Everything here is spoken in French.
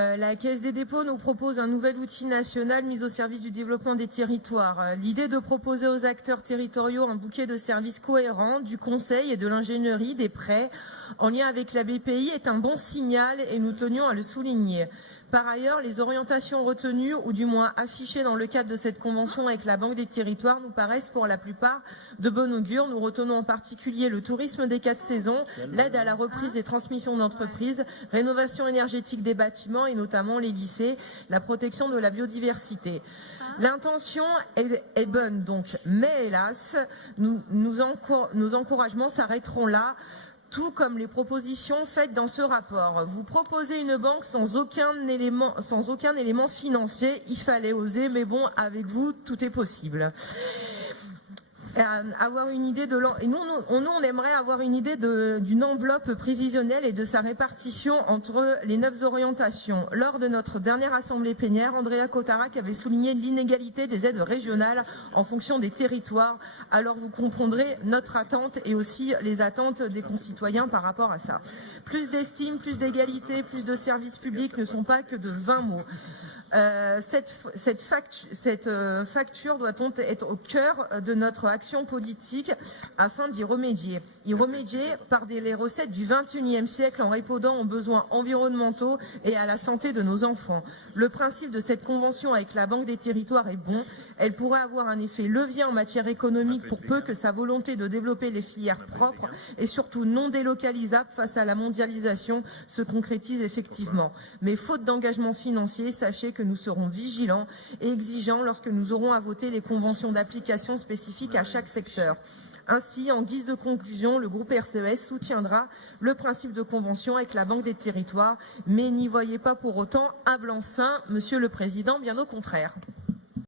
La Caisse des dépôts nous propose un nouvel outil national mis au service du développement des territoires. L'idée de proposer aux acteurs territoriaux un bouquet de services cohérents, du conseil et de l'ingénierie, des prêts, en lien avec la BPI, est un bon signal et nous tenions à le souligner. Par ailleurs, les orientations retenues, ou du moins affichées dans le cadre de cette convention avec la Banque des territoires, nous paraissent pour la plupart de bon augure. Nous retenons en particulier le tourisme des 4 saisons, l'aide à la reprise des transmissions d'entreprises, rénovation énergétique des bâtiments et notamment les lycées, la protection de la biodiversité. L'intention est bonne donc, mais hélas, nos encouragements s'arrêteront là, tout comme les propositions faites dans ce rapport. Vous proposez une banque sans aucun élément financier. Il fallait oser, mais bon, avec vous, tout est possible. Avoir une idée de nous, on aimerait avoir une idée d'une enveloppe prévisionnelle et de sa répartition entre les 9 orientations. Lors de notre dernière assemblée plénière, Andrea Cotarac avait souligné l'inégalité des aides régionales en fonction des territoires. Alors vous comprendrez notre attente et aussi les attentes des concitoyens par rapport à ça. Plus d'estime, plus d'égalité, plus de services publics ne sont pas que de 20 mots. Cette facture doit être au cœur de notre action politique afin d'y remédier. Y remédier par les recettes du XXIe siècle en répondant aux besoins environnementaux et à la santé de nos enfants. Le principe de cette convention avec la Banque des territoires est bon. Elle pourrait avoir un effet levier en matière économique pour peu que sa volonté de développer les filières propres et surtout non délocalisables face à la mondialisation se concrétise effectivement. Mais faute d'engagement financier, sachez que nous serons vigilants et exigeants lorsque nous aurons à voter les conventions d'application spécifiques à chaque secteur. Ainsi, en guise de conclusion, le groupe RCES soutiendra le principe de convention avec la Banque des territoires, mais n'y voyez pas pour autant un blanc-seing, Monsieur le Président, bien au contraire.